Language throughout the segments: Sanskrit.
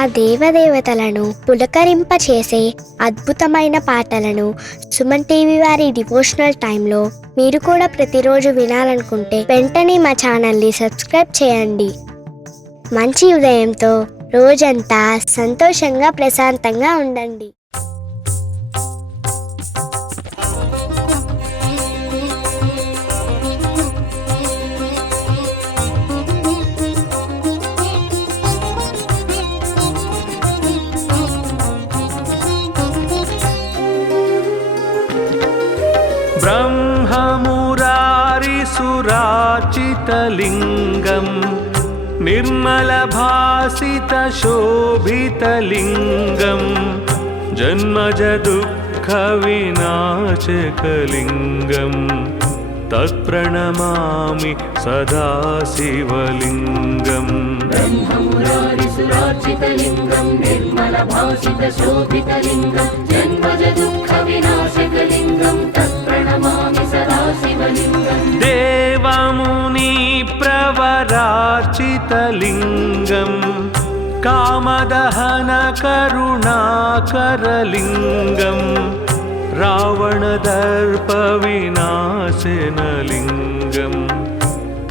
ఆ దేవదేవతలను పులకరింపచేసే అద్భుతమైన పాటలను సుమన్ టీవీ వారి డివోషనల్ టైంలో మీరు కూడా ప్రతిరోజు వినాలనుకుంటే వెంటనే మా ఛానల్ని సబ్స్క్రైబ్ చేయండి. మంచి ఉదయంతో రోజంతా సంతోషంగా ప్రశాంతంగా ఉండండి. ब्रह्ममुरारिसुराचितलिङ्गं निर्मलभासितशोभितलिङ्गं जन्मजदुःखविनाशकलिङ्गं तत्प्रणमामि सदा शिवलिङ्गम्. ब्रह्ममुरारिसुराचितलिङ्गं निर्मलभासितशोभितलिङ्गं जन्मजदुःखविनाशकलिङ्गं तत्प्रणमामि सदा शिवलिङ्गम्. देवमुनिप्रवरार्चितलिङ्गं कामदहनकरुणाकरलिङ्गं रावणदर्पविनाशनलिङ्गं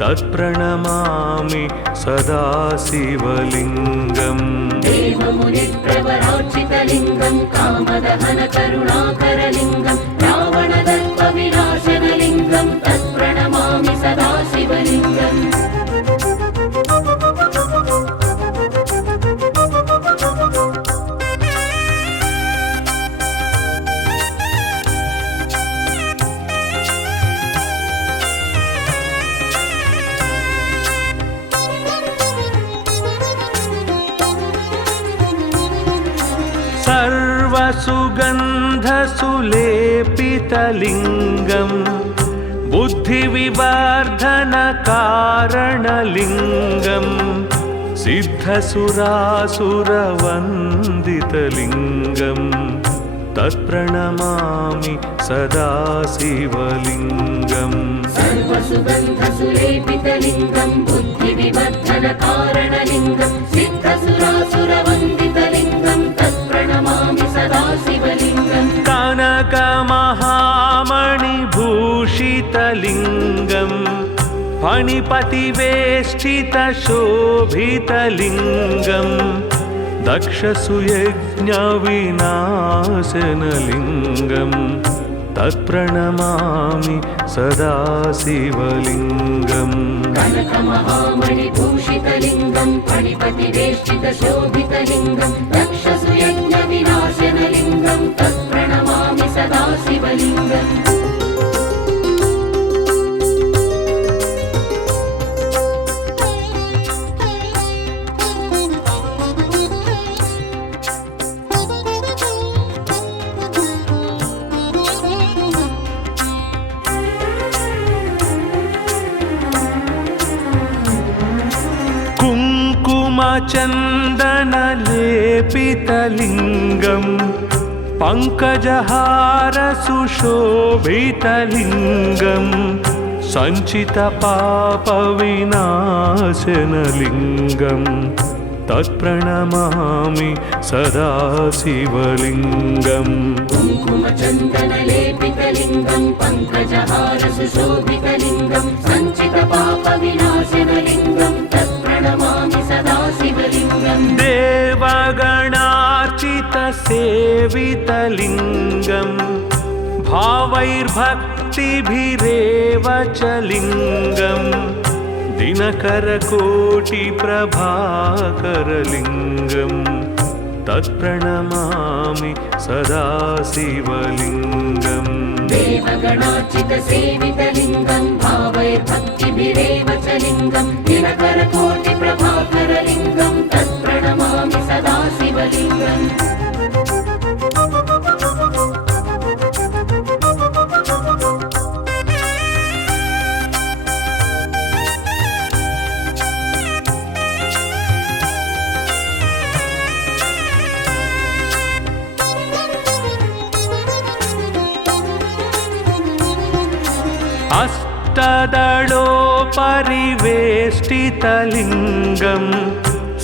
तत्प्रणमामि सदा शिवलिङ्गम्. देवमुनिप्रवरार्चितलिङ्गं कामदहनकरुणाकरलिङ्गं रावणदर्पविनाशनलिङ्गं तत्प्रणमामि सदा शिवलिङ्गम्. सर्वसुगन्धसुलेपितलिङ्गं बुद्धिविवर्धनकारणलिङ्गं सिद्धसुरासुरवन्दितलिङ्गं तत्प्रणमामि सदा शिवलिङ्गम्. सर्वसुगन्धसुलेपितलिङ्गं बुद्धिविवर्धनकारणलिङ्गं सिद्धसुरासुरवन्दितलिङ्गं तत्प्रणमामि सदा शिवलिङ्गम्. कनकमहामणिभूषितलिङ्गं फणिपतिवेष्टितशोभितलिङ्गं दक्षसुयज्ञविनाशनलिङ्गं तत्प्रणमामि सदा शिवलिङ्गम्. कनकमहामणिभूषितलिङ्गं फणिपतिवेष्टितशोभितलिङ्गं दक्षसुयज्ञविनाशनलिङ्गं तत्प्रणमामि सदा शिवलिङ्गम्. कुङ्कुमचन्दनलेपितलिङ्गं पङ्कजहारसुशोभितलिङ्गं सञ्चितपापविनाशनलिङ्गं तत्प्रणमामि सदा शिवलिङ्गम्. कुङ्कुमचन्दनलेपितलिङ्गं पङ्कजहारसुशोभितलिङ्गं सञ्चितपापविनाशनलिङ्गं तत्प्रणमामि सदा शिवलिङ्गम्. देवगणार्चितसेवितलिङ्गं भावैर्भक्तिभिरेव च लिङ्गं दिनकरकोटिप्रभाकरलिङ्गं तत्प्रणमामि सदा शिवलिङ्गम्. देवगणार्चितसेवितलिङ्गं भावैर्भक्तिभिरेव च लिङ्गं दिनकरकोटिप्रभाकरलिङ्गं तत्प्रणमामि सदा शिवलिङ्गम्. अष्टदलोपरिवेष्टितलिङ्गं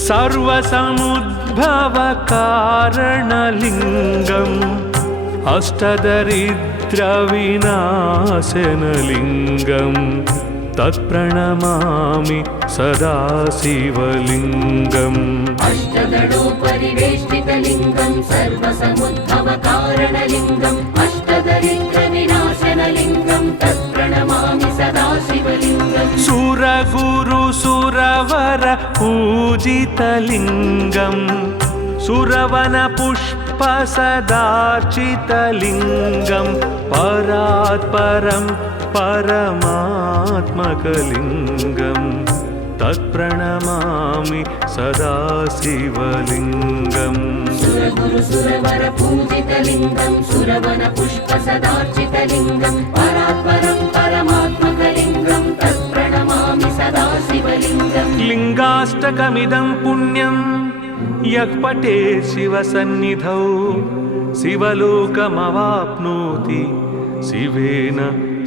सर्वसमुद्भवकरलिङ्गं उद्भवकारणलिङ्गम् अष्टदरिद्रविनाशनलिङ्गम् तत्प्रणमामि सदा शिवलिङ्गम् अष्टदलोपरिवेष्टितलिङ्गं सर्वसमुद्भवकारणलिङ्गम् अष्टदरिद्रविनाशनलिङ्गं तत्प्रणमामि सदा शिवलिङ्गम् सुरगुरुसुरवर पूजितलिङ्गम् सुरवनपुष्पसदार्चितलिङ्गं परात्परं परमात्मकलिङ्गं तत्प्रणमामि सदा शिवलिङ्गम् सुरगुरुसुरवर पूजितलिङ्गं सुरवनपुष्पसदार्चितलिङ्गं परात्परं परमात्मकलिङ्गं तत्प्रणमामि सदा शिवलिङ्गम् लिङ्गाष्टकमिदं पुण्यं यः पठेत् शिवसन्निधौ शिवलोकमवाप्नोति शिवेन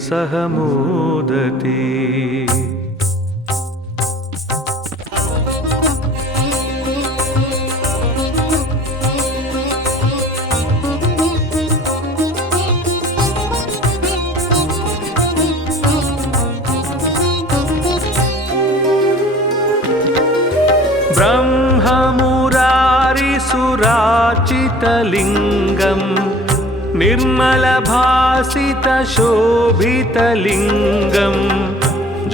सह मोदते। ब्रह्ममुरारिसुरार्चितलिङ्गं निर्मलभासितशोभितलिङ्गं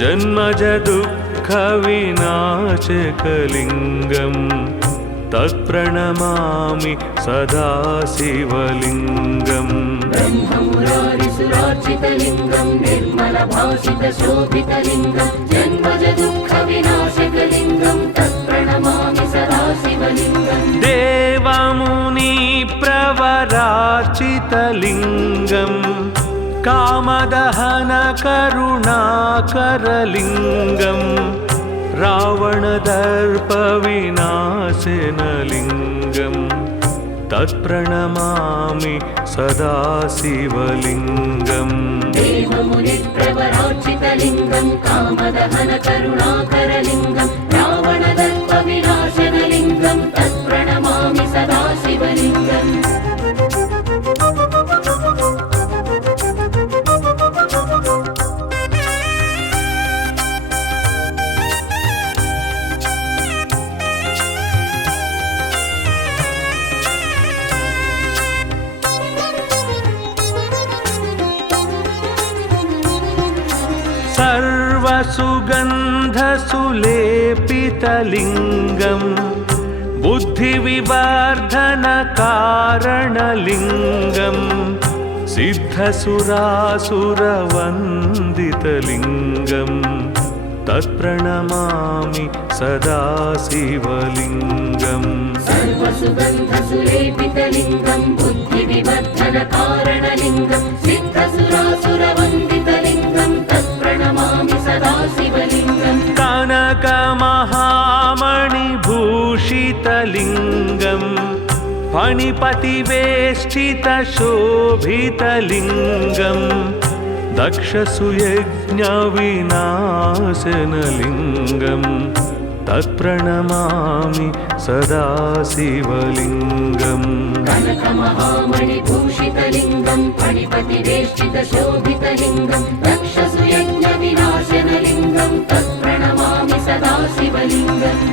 जन्मजदुःखविनाशकलिङ्गं तत्प्रणमामि सदा शिवलिङ्गम् ब्रह्ममुरारिसुरार्चितलिङ्गं निर्मलभासितशोभितलिङ्गं जन्मजदुःखविनाशकलिङ्गं तत्प्रणमामि सदा शिवलिङ्गम् देवमुनिप्रवरार्चितलिङ्गं कामदहनकरुणाकरलिङ्गं रावणदर्पविनाशनलिङ्गं तत्प्रणमामि सदा शिवलिङ्गम् देवमुनिप्रवरार्चितलिङ्गं कामदहनकरुणाकरलिङ्गं रावणदर्पविनाशनलिङ्गं तत्प्रणमामि सदा शिवलिङ्गम् सर्वसुगन्धसुलेपितलिङ्गं बुद्धिविवर्धनकारणलिङ्गं सिद्धसुरासुरवन्दितलिङ्गं तत्प्रणमामि सदा शिवलिङ्गम् सर्वसुगन्धसुलेपितलिङ्गं बुद्धिविवर्धनकारणलिङ्गं सिद्धसुरासुरवन्दितलिङ्गं तत्प्रणमामि सदा शिवलिङ्गम् कनकमहामणिभूषितलिङ्गं फणिपतिवेष्टितशोभितलिङ्गं दक्षसुयज्ञविनाशनलिङ्गं तत्प्रणमामि सदा शिवलिङ्गम् कनकमहामणिभूषितलिङ्गं फणिपतिवेष्टितशोभितलिङ्गं दक्षसुयज्ञविनाशनलिङ्गं तत्प्रणमामि सदा शिवलिङ्गम्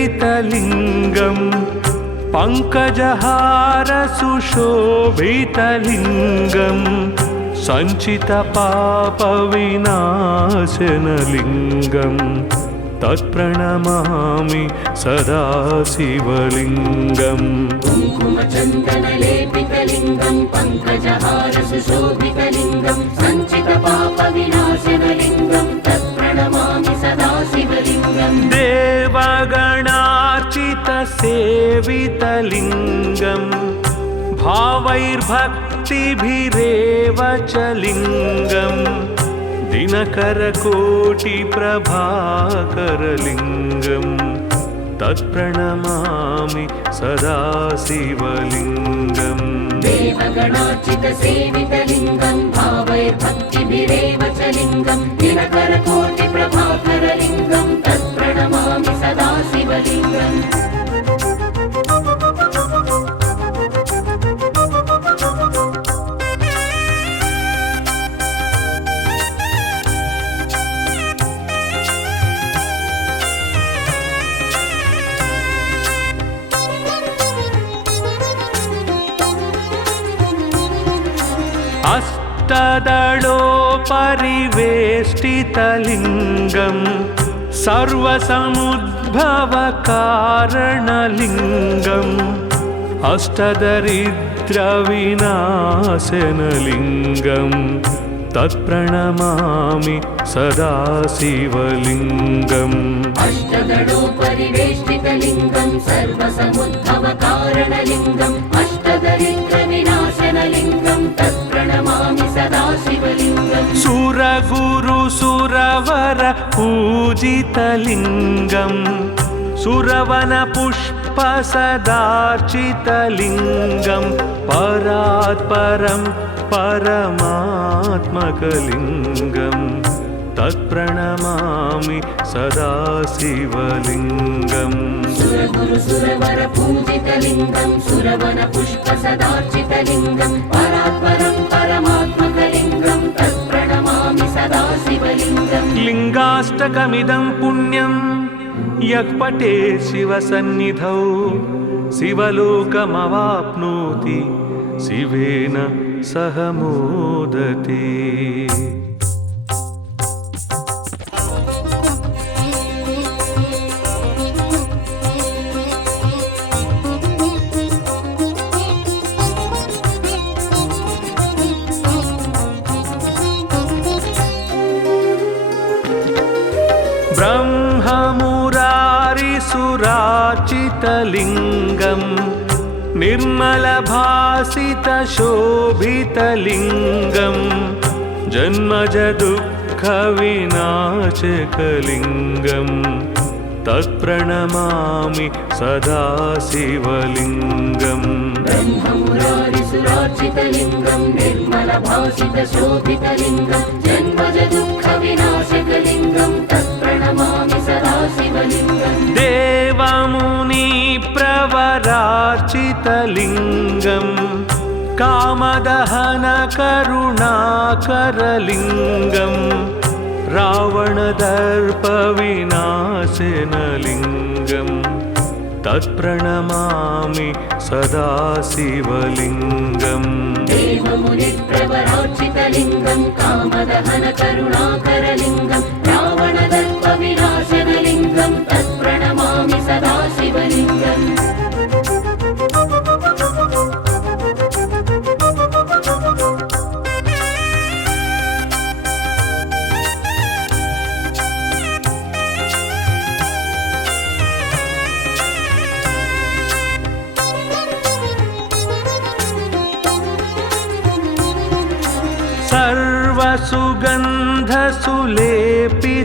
कुङ्कुमचन्दनलेपितलिङ्गं पङ्कजहारसुशोभितलिङ्गं सञ्चितपापविनाशनलिङ्गं तत्प्रणमामि सदा शिवलिङ्गम् कुङ्कुमचन्दनलेपितलिङ्गं पङ्कजहारसुशोभितलिङ्गं सञ्चितपापविनाशनलिङ्गं तत्प्रणमामि सदा शिवलिङ्गम् देवगणार्चितसेवितलिङ्गं भावैर्भक्तिभिरेव च लिङ्गं दिनकरकोटिप्रभाकरलिङ्गं तत्प्रणमामि सदा शिवलिङ्गम् देवगणार्चितसेवितलिङ्गं भावैर्भक्तिभिरेव च लिङ्गं दिनकरकोटिप्रभाकरलिङ्गं तत्प्रणमामि सदा शिवलिङ्गम् अष्टदलोपरिवेष्टितलिङ्गं सर्वसमुद्भवकारणलिङ्गम् अष्टदरिद्रविनाशनलिङ्गं तत्प्रणमामि सदा शिवलिङ्गम् अष्टदलोपरिवेष्टितलिङ्गं सर्वसमुद्भवकारणलिङ्गम् अष्टदरिद्रविनाशनलिङ्गं तत्प्रणमामि सदा शिवलिङ्गम् सुरगुरुसुरवर पूजितलिङ्गं सुरवनपुष्पसदार्चितलिङ्गं परात्परं परमात्मकलिङ्गं तत्प्रणमामि सदा शिवलिङ्गम् सुरगुरुसुरवर पूजितलिङ्गं सुरवनपुष्पसदार्चितलिङ्गं परात्परं परमात्मकलिङ्गं तत्प्रणमामि सदा शिवलिङ्गम् लिङ्गाष्टकमिदं पुण्यं यः पठेत् शिवसन्निधौ शिवलोकमवाप्नोति शिवेन सह मोदते। ब्रह्ममुरारिसुरार्चितलिङ्गं निर्मलभासितशोभितलिङ्गं जन्मजदुःखविनाशकलिङ्गं तत्प्रणमामि सदा शिवलिङ्गम् ब्रह्ममुरारिसुरार्चितलिङ्गं निर्मलभासितशोभितलिङ्गं जन्मजदुःखविनाशकलिङ्गं तत्प्रणमामि सदा शिवलिङ्गम् देवमुनिप्रवरार्चितलिङ्गं कामदहनकरुणाकरलिङ्गं रावणदर्पविनाशनलिङ्गं तत्प्रणमामि सदा शिवलिङ्गम् देवमुनिप्रवरार्चितलिङ्गं कामदहनकरुणाकरलिङ्गं रावणदर्पविनाशनलिङ्गं तत्प्रणमामि सदा शिवलिङ्गम्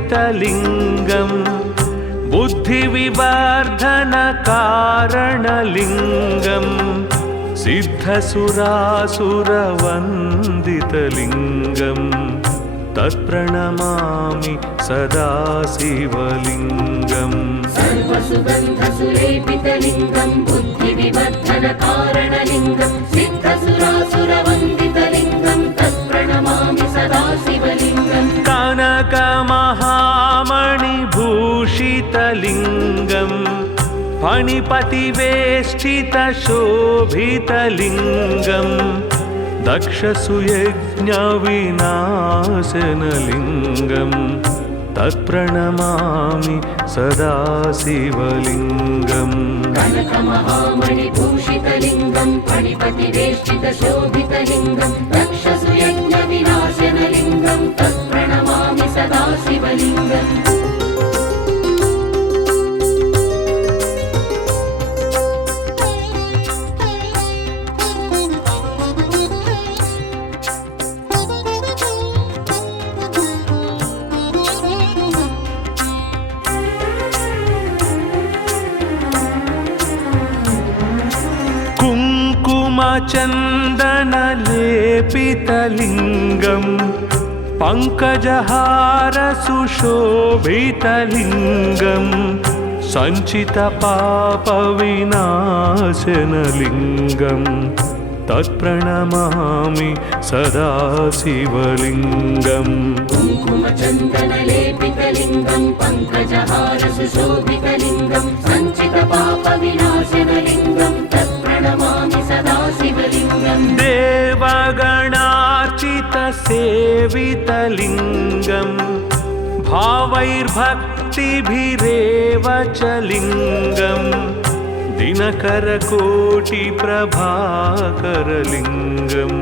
सर्वसुगन्धसुलेपितलिङ्गं बुद्धिविवर्धनकारणलिङ्गं सिद्धसुरासुरवन्दितलिङ्गं तत्प्रणमामि सदा शिवलिङ्गम् सर्वसुगन्धसुलेपितलिङ्गं बुद्धिविवर्धनकारणलिङ्गं सिद्धसुरासुरवन्दितलिङ्गं तत्प्रणमामि सदा शिवलिङ्गम् कनकमहामणिभूषितलिङ्गं फणिपतिवेष्टितशोभितलिङ्गं दक्षसुयज्ञविनाशनलिङ्गं तत्प्रणमामि सदा शिवलिङ्गम् कनकमहामणिभूषितलिङ्गं फणिपतिवेष्टितशोभितलिङ्गं दक्षसुयज्ञविनाशनलिङ्गं तत्प्रणमामि सदा शिवलिङ्गम् कुङ्कुमचन्दनलेपितलिङ्गं पङ्कजहारसुशोभितलिङ्गं सञ्चितपापविनाशनलिङ्गं तत्प्रणमामि सदा शिवलिङ्गम् कुङ्कुमचन्दनलेपितलिङ्गं पङ्कजहारसुशोभितलिङ्गं सञ्चितपापविनाशनलिङ्गं तत्प्रणमामि सदा शिवलिङ्गम् देवगणार्चितसेवितलिङ्गं भावैर्भक्तिभिरेव च लिङ्गम् दिनकरकोटिप्रभाकरलिङ्गं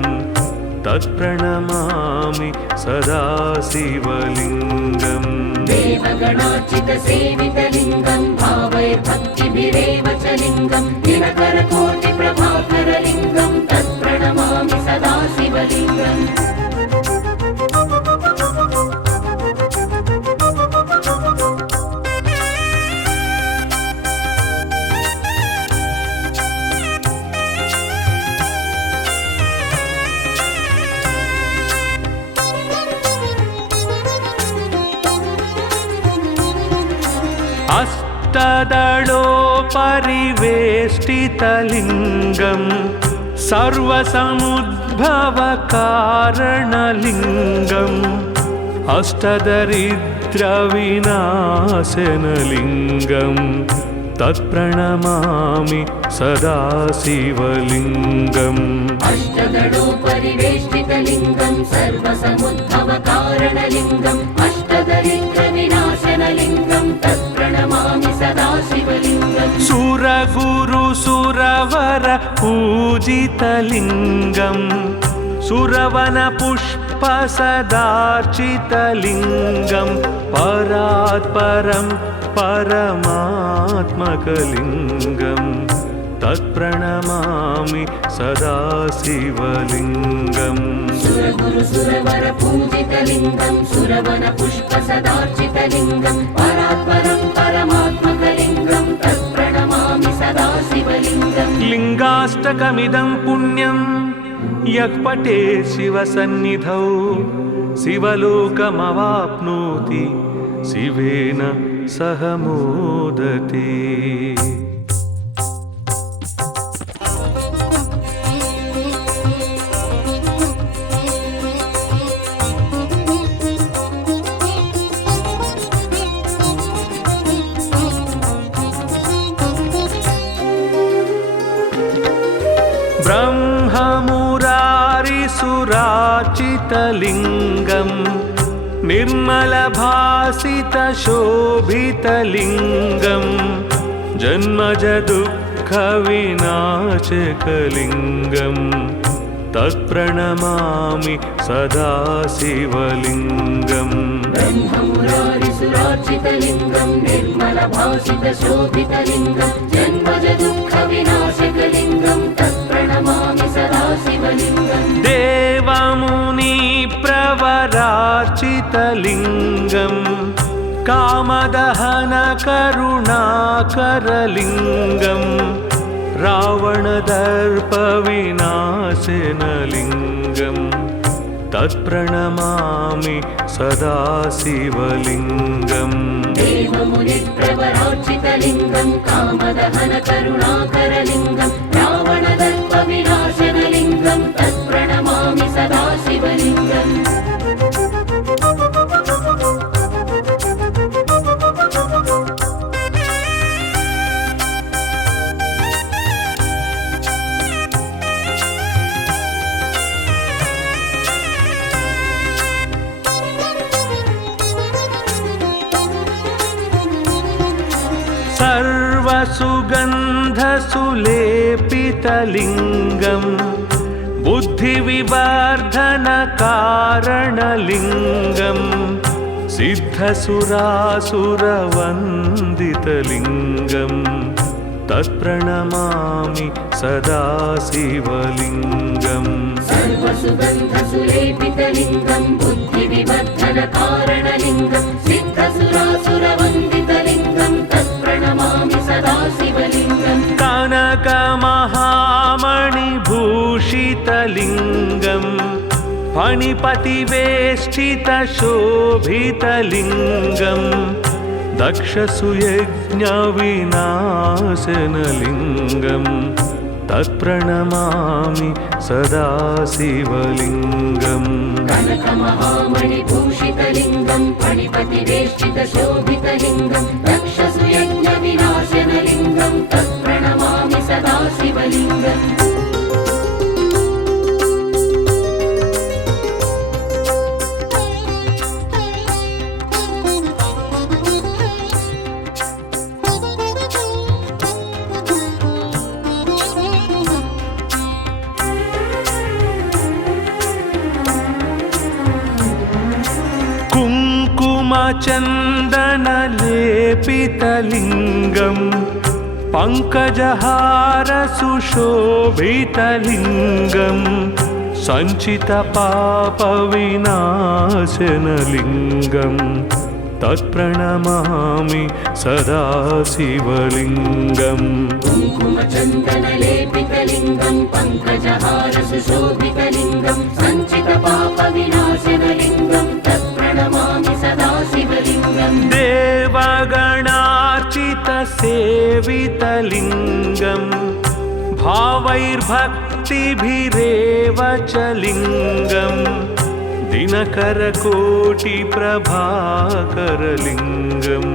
तत्प्रणमामि सदा शिवलिङ्गम् देवगणार्चितसेवितलिङ्गं भावैर्भक्तिभिरेव च लिङ्गं दिनकरकोटिप्रभाकरलिङ्गं तत्प्रणमामि सदा शिवलिङ्गम् अष्टदलोपरिवेष्टितलिङ्गं सर्वसमुद्भवकारणलिङ्गम् अष्टदरिद्रविनाशनलिङ्गं तत्प्रणमामि सदा शिवलिङ्गम् अष्टदलोपरिवेष्टितलिङ्गं सर्वसमुद्भवकारणलिङ्गम् अष्टदरिद्रविनाशनलिङ्गं तत्प्रणमामि सदा शिवलिङ्गम् सुरगुरुसुरवर पूजितलिङ्गं सुरवनपुष्पसदार्चितलिङ्गं परात्परं परमात्मकलिङ्गं तत्प्रणमामि सदा शिवलिङ्गम् सुरगुरुसुरवर पूजितलिङ्गं सुरवनपुष्पसदार्चितलिङ्गं परात्परं परमात्मकलिङ्गं तत्प्रणमामि सदा शिवलिङ्गम् लिङ्गाष्टकमिदं पुण्यं यः पठे शिवसन्निधौ शिवलोकमवाप्नोति शिवेन सह मोदते। ब्रह्ममुरारिसुराचितलिङ्गं निर्मलभासितशोभितलिङ्गं जन्मजदुःखविनाशकलिङ्गं तत्प्रणमामि सदा शिवलिङ्गम् ब्रह्ममुरारिसुरार्चितलिङ्गं निर्मलभासितशोभितलिङ्गं जन्मजदुःखविनाशकलिङ्गं तत्प्रणमामि सदा शिवलिङ्गम् देवमुनिप्रवरार्चितलिङ्गं कामदहनकरुणाकरलिङ्गं रावणदर्पविनाशनलिङ्गं तत्प्रणमामि सदा शिवलिङ्गम् देवमुनिप्रवरार्चितलिङ्गं कामदहनकरुणाकरलिङ्गं रावणदर्पविनाशनलिङ्गं तत्प्रणमामि सदा शिवलिङ्गम् सर्वसुगन्धसुलेपितलिङ्गं बुद्धिविवर्धनकारणलिङ्गं सिद्धसुरासुरवन्दितलिङ्गं तत्प्रणमामि सदा शिवलिङ्गम् सर्वसुगन्धसुलेपितलिङ्गं बुद्धिविवर्धनकारणलिङ्गं सिद्धसुरासुरवन्दितलिङ्गं तत्प्रणमामि सदा शिवलिङ्गम् कनकमहामणिभूषितलिङ्गं शोभितलिङ्गम् फणिपतिवेष्टितशोभितलिङ्गम् दक्षसुयज्ञविनाशनलिङ्गम् तत्प्रणमामि सदा शिवलिङ्गम् कनकमहामणिभूषितलिङ्गं फणिपतिवेष्टितशोभितलिङ्गं दक्षसुयज्ञविनाशनलिङ्गं तत्प्रणमामि सदा शिवलिङ्गम् चन्दनलेपितलिङ्गम् पङ्कजहारसुशोभितलिङ्गम् सञ्चितपापविनाशनलिङ्गम् तत्प्रणमामि सदा शिवलिङ्गम् कुङ्कुमचन्दनलेपितलिङ्गं पङ्कजहारसुशोभितलिङ्गं सञ्चितपापविनाशनलिङ्गं तत्प्रणमामि सदा शिवलिङ्गम् देवगणार्चितसेवितलिङ्गम् भावैर्भक्तिभिरेव च लिङ्गम् दिनकरकोटिप्रभाकरलिङ्गम्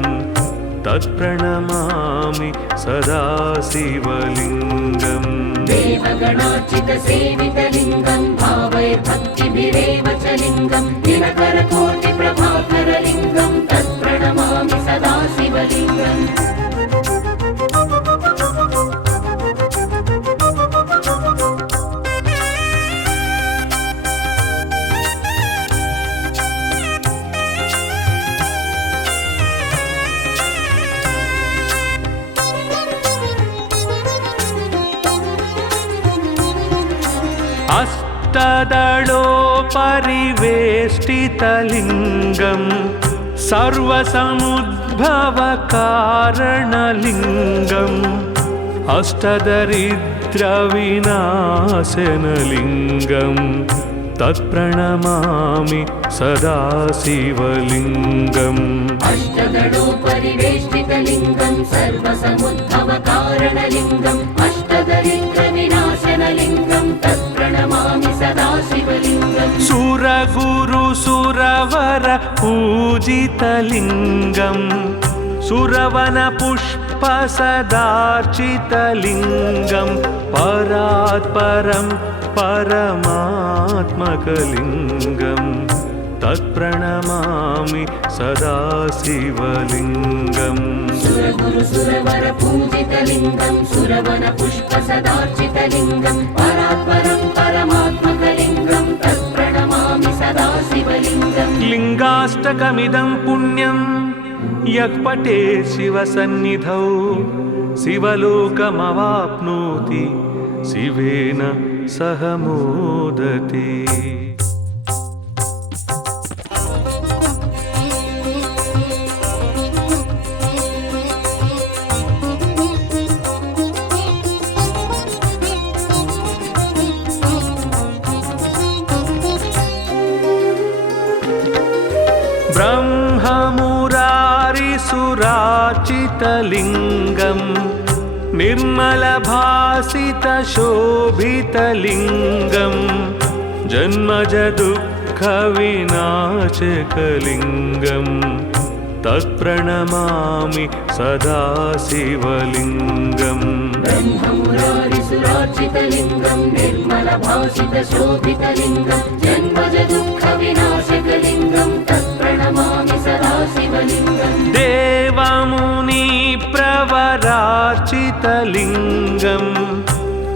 तत्प्रणमामि सदा शिवलिङ्गम् देवगणार्चितसेवितलिङ्गं भावैर्भक्तिभिरेव च लिङ्गं दिनकरकोटिप्रभाकरलिङ्गं तत्प्रणमामि सदा शिवलिङ्गम् अष्टदलोपरिवेष्टितलिङ्गम् सर्वसमुद्भवकारणलिङ्गम् अष्टदरिद्रविनाशनलिङ्गम् तत्प्रणमामि सदा शिवलिङ्गम् अष्टदलोपरिवेष्टितलिङ्गं सर्वसमुद्भवकारणलिङ्गम् अष्टदरिद्रविनाशनलिङ्गं तत्प्रणमामि सदा शिवलिङ्गम् सुरगुरुसुरवर पूजितलिङ्गम् सुरवनपुष्पसदार्चितलिङ्गम् परात्परं परमात्मकलिङ्गम् तत्प्रणमामि सदा शिवलिङ्गम् सुरगुरुसुरवर पूजितलिङ्गं सुरवनपुष्पसदार्चितलिङ्गं परात्परं परमात्मकलिङ्गं तत्प्रणमामि सदा शिवलिङ्गम् लिङ्गाष्टकमिदं पुण्यं यः पठेत् शिवसन्निधौ शिवलोकमवाप्नोति शिवेन सह मोदते ब्रह्ममुरारिसुरार्चितलिङ्गम् निर्मलभासितशोभितलिङ्गम् जन्मजदुःखविनाशकलिङ्गम् तत्प्रणमामि सदा शिवलिङ्गम् ब्रह्ममुरारिसुरार्चितलिङ्गं निर्मलभासितशोभितलिङ्गं जन्मजदुःखविनाशकलिङ्गं तत्प्रणमामि सदा शिवलिङ्गम् देवमुनिप्रवरार्चितलिङ्गम्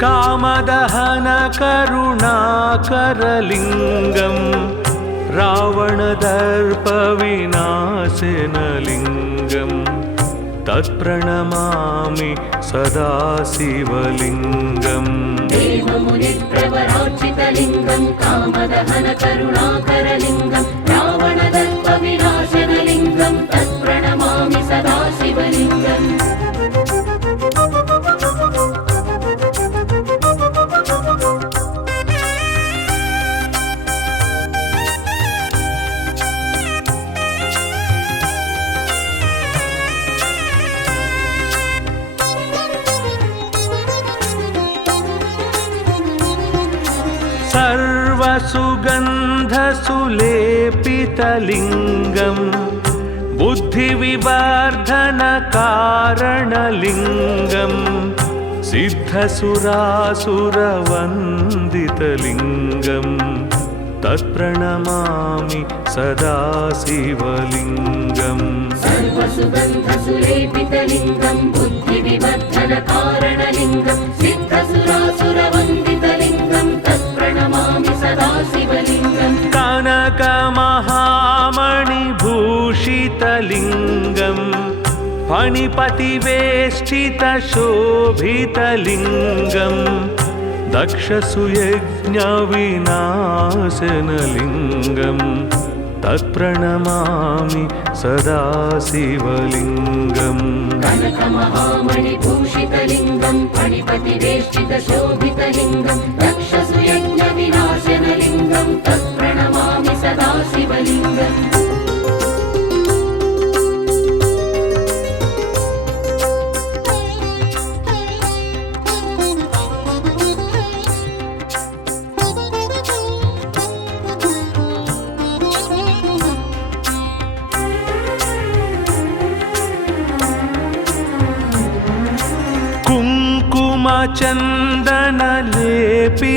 कामदहनकरुणाकरलिङ्गम् रावणदर्पविनाशनलिङ्गम् तत्प्रणमामि सदा शिवलिङ्गम् देवमुनिप्रवरार्चितलिङ्गं कामदहनकरुणाकरलिङ्गं रावणदर्पविनाशनलिङ्गं तत्प्रणमामि सदा शिवलिङ्गम् सर्वसुगन्धसुलेपितलिङ्गं बुद्धिविवर्धनकारणलिङ्गं सिद्धसुरासुरवन्दितलिङ्गं तत्प्रणमामि सदा शिवलिङ्गम् सर्वसुगन्धसुलेपितलिङ्गं बुद्धिविवर्धनकारणलिङ्गं सिद्धसुरासुरवन्दितलिङ्गं तत्प्रणमामि सदा शिवलिङ्गम् कनकमहामणिभूषितलिङ्गं फणिपतिवेष्टितशोभितलिङ्गं दक्षसुयज्ञविनाशनलिङ्गं तत्प्रणमामि सदा शिवलिङ्गम् कनकमहामणिभूषितलिङ्गं फणिपतिवेष्टितशोभितलिङ्गं दक्षसुयज्ञविनाशनलिङ्गं तत्प्रणमामि सदा शिवलिङ्गम्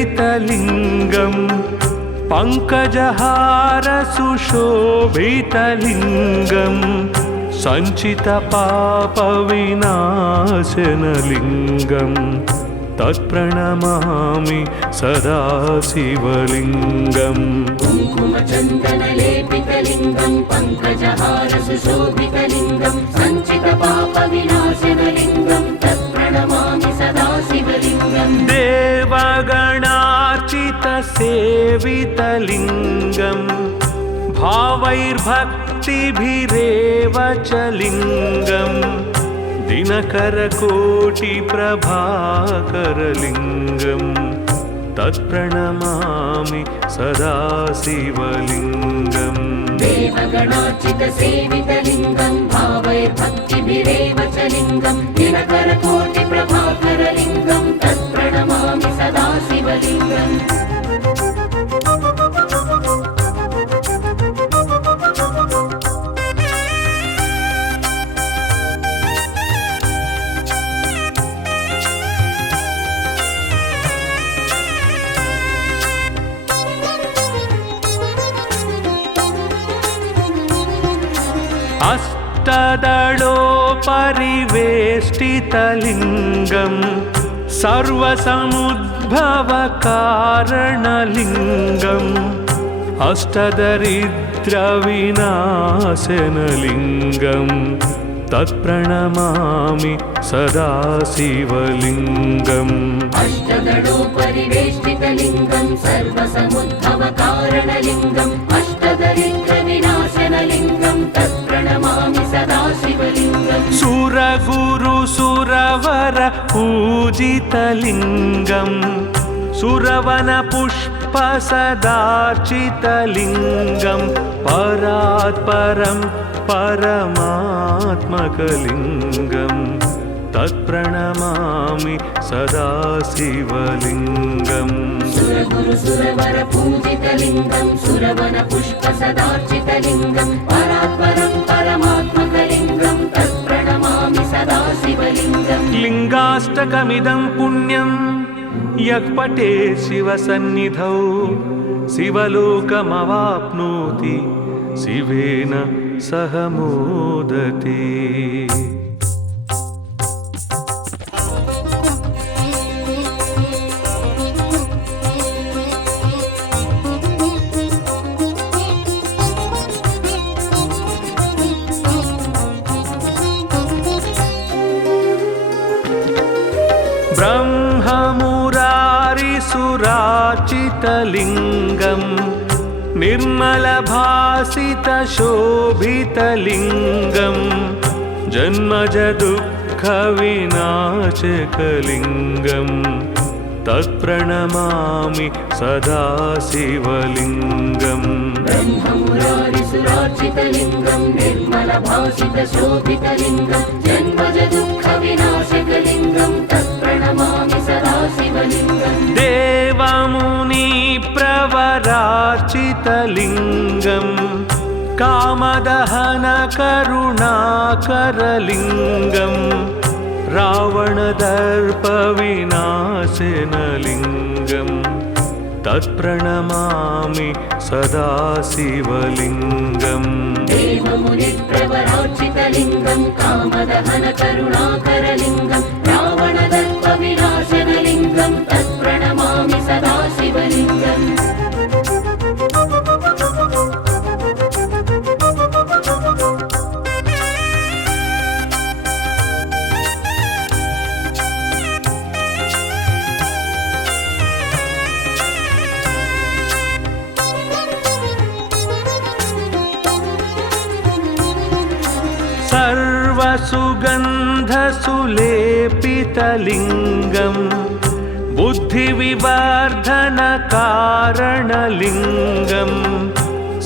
कुङ्कुमचन्दनलेपितलिङ्गं पङ्कजहारसुशोभितलिङ्गं सञ्चितपापविनाशनलिङ्गं तत्प्रणमामि सदा शिवलिङ्गम् कुङ्कुमचन्दनलेपितलिङ्गं पङ्कजहारसुशोभितलिङ्गं सञ्चितपापविनाशनलिङ्गं तत्प्रणमामि सदा शिवलिङ्गम् देवगणार्चितसेवितलिङ्गं भावैर्भक्तिभिरेव च लिङ्गं दिनकरकोटिप्रभाकरलिङ्गं तत्प्रणमामि सदा शिवलिङ्गम् देवगणार्चितसेवितलिङ्गं भावैर्भक्तिभिरेव च लिङ्गं दिनकरकोटिप्रभाकरलिङ्गं तत्प्रणमामि सदा शिवलिङ्गम् अष्टदलोपरिवेष्टितलिङ्गं सर्वसमुद्भवकारणलिङ्गम् अष्टदरिद्रविनाशनलिङ्गं तत्प्रणमामि सदा शिवलिङ्गम् अष्टदलोपरिवेष्टितलिङ्गं सर्वसमुद्भवकारणलिङ्गम् अष्टदरिद्रविनाशनलिङ्गं तत्प्रणमामि सदा शिवलिङ्गम् सुरगुरुसुरवर पूजितलिङ्गं सुरवनपुष्पसदार्चितलिङ्गं परात्परं परमात्मकलिङ्गं तत्प्रणमामि सदा शिवलिङ्गम् सुरगुरुसुरवर पूजितलिङ्गं सुरवनपुष्पसदार्चितलिङ्गं परात्परं परमात्मकलिङ्गं तत्प्रणमामि सदा शिवलिङ्गम् लिङ्गाष्टकमिदं पुण्यं यः पठेत् शिवसन्निधौ शिवलोकमवाप्नोति शिवेन सह मोदते। ब्रह्ममुरारिसुराचितलिङ्गं निर्मलभासितशोभितलिङ्गं जन्मजदुःखविनाशकलिङ्गं तत्प्रणमामि सदा शिवलिङ्गम् ब्रह्ममुरारिसुराचितलिङ्गं निर्मलभासितशोभितलिङ्गं जन्मजदुःखविनाशकलिङ्गं तत्प्रणमामि तत्प्रणमामि सदा शिवलिङ्गम् देवमुनि प्रवरार्चितलिङ्गम् कामदहन करुणाकरलिङ्गम् रावणदर्पविनाशनलिङ्गम् तत्प्रणमामि सदा शिवलिङ्गम् देवमुनिप्रवरार्चितलिङ्गम् कामदहन करुणाकरलिङ्गम् रावणदर्पविनाशनलिङ्गम् तत्प्रणमामि सदा शिवलिङ्गम् सर्वसुगन्धसुलेपितलिङ्गम् बुद्धिविवर्धनकारणलिङ्गम्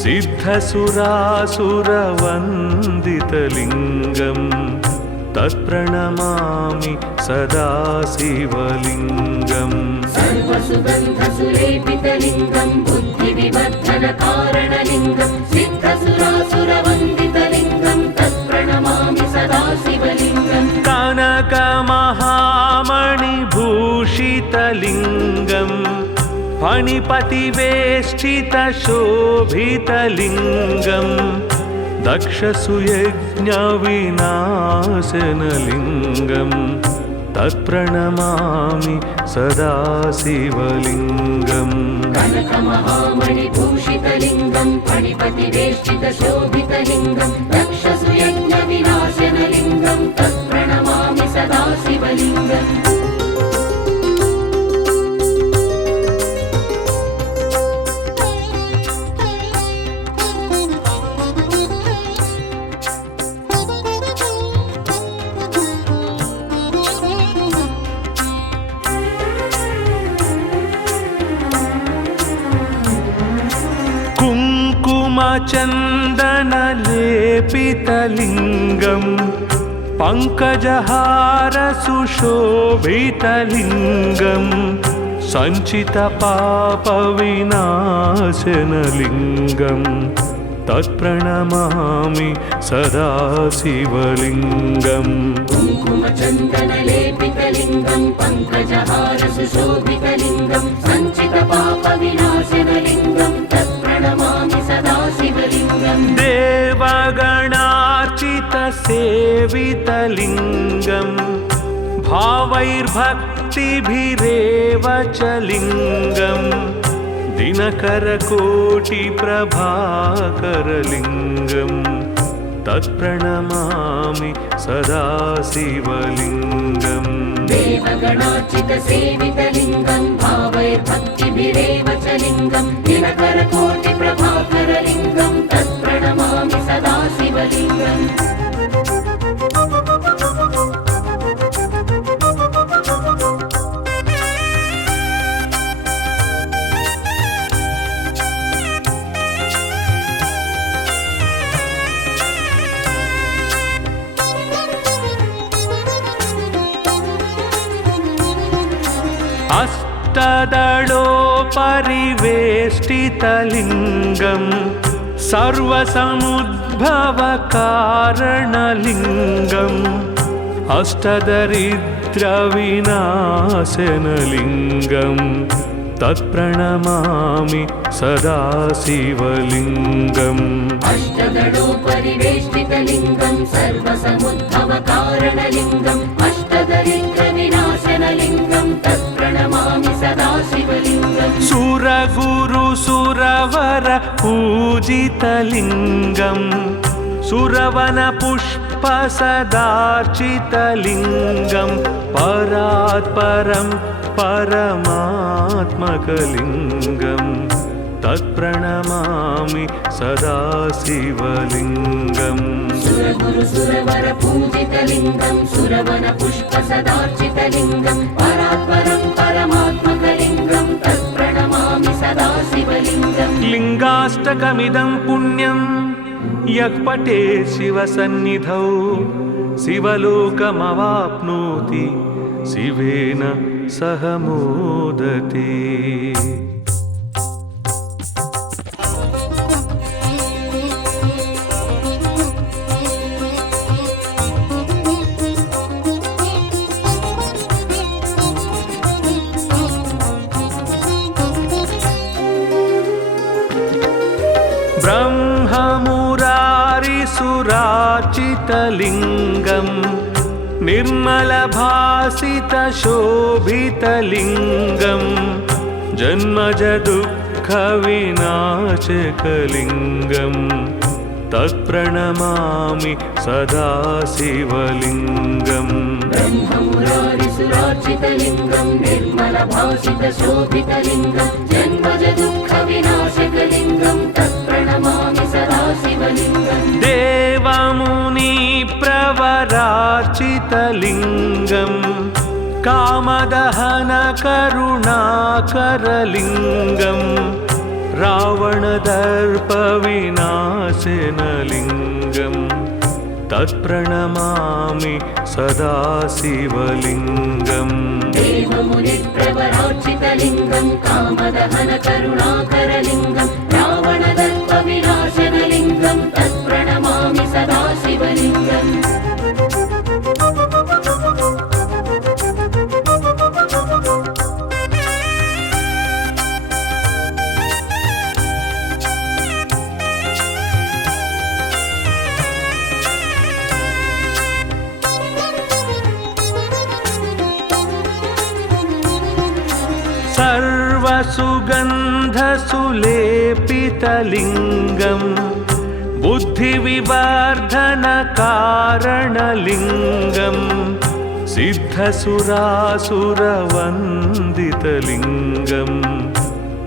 सिद्धसुरासुरवन्दितलिङ्गम् तत्प्रणमामि सदा शिवलिङ्गम् सर्वसुगन्धसुलेपितलिङ्गम् बुद्धिविवर्धनकारणलिङ्गम् सिद्धसुरासुरवन्दितलिङ्गम् तत्प्रणमामि सदा शिवलिङ्गम् कनकमहामणिभूषितलिङ्गम् फणिपतिवेष्टितशोभितलिङ्गम् दक्षसुयज्ञविनाशनलिङ्गम् तत्प्रणमामि सदा शिवलिङ्गम् कनकमहामणिभूषितलिङ्गम् फणिपतिवेष्टितशोभितलिङ्गम् दक्षसुयज्ञविनाशनलिङ्गम् तत्प्रणमामि सदा शिवलिङ्गम् कुङ्कुमचन्दनलेपितलिङ्गम् पङ्कजहारसुशोभितलिङ्गम् सञ्चितपापविनाशनलिङ्गम् तत्प्रणमामि सदा शिवलिङ्गम् कुङ्कुमचन्दनलेपितलिङ्गम् पङ्कजहारसुशोभितलिङ्गम् सञ्चितपापविनाशनलिङ्गम् तत्प्रणमामि सदा शिवलिङ्गम् देवगणार्चितसेवितलिङ्गम् भावैर्भक्तिभिरेव च लिङ्गम् दिनकरकोटिप्रभाकरलिङ्गम् तत्प्रणमामि सदा शिवलिङ्गम् देवगणार्चितसेवितलिङ्गम् भावैर्भक्तिभिरेव च लिङ्गम् दिनकरकोटिप्रभाकरलिङ्गम् तत्प्रणमामि सदा शिवलिङ्गम् अष्टदलोपरिवेष्टितलिङ्गम् सर्वसमुद्भवकारणलिङ्गम् अष्टदरिद्रविनाशनलिङ्गम् तत्प्रणमामि सदा शिवलिङ्गम् अष्टदलोपरिवेष्टितलिङ्गम् सर्वसमुद्भवकारणलिङ्गम् अष्टदरिद्रविनाशनलिङ्गम् तत्प्रणमामि सदा शिवलिङ्गम् सुरगुरुसुरवर पूजितलिङ्गम् सुरवनपुष्पसदार्चितलिङ्गम् परात् परं परमात्मकलिङ्गम् तत्प्रणमामि सदा शिवलिङ्गम् सुरगुरुसुरवर पूजितलिङ्गम् सुरवनपुष्पसदार्चितलिङ्गम् परात् परं परमात्मकलिङ्गम् तत्प्रणमामि सदा शिवलिङ्गम् लिङ्गाष्टकमिदं पुण्यं यः पठेत् शिवसन्निधौ शिवलोकमवाप्नोति शिवेन सह मोदते। ब्रह्ममुरारिसुराचितलिङ्गम् निर्मलभासितशोभितलिङ्गम् जन्मजदुःखविनाशकलिङ्गम् तत्प्रणमामि सदा शिवलिङ्गम्। ब्रह्ममुरारिसुरार्चितलिङ्गं निर्मलभासितशोभितलिङ्गं जन्मजदुःखविनाशकलिङ्गं तत्प्रणमामि सदा शिवलिङ्गम्। देवमुनिप्रवरार्चितलिङ्गम् कामदहनकरुणाकरलिङ्गम् रावणदर्पविनाशनलिङ्गम् तत्प्रणमामि सदा शिवलिङ्गम्। देवमुनिप्रवरार्चितलिङ्गं कामदहनकरुणाकरलिङ्गं रावणदर्पविनाशनलिङ्गं तत्प्रणमामि सदा शिवलिङ्गम्। सर्वसुगन्धसुलेपितलिङ्गम् बुद्धिविवर्धनकारणलिङ्गम् सिद्धसुरासुरवन्दितलिङ्गम्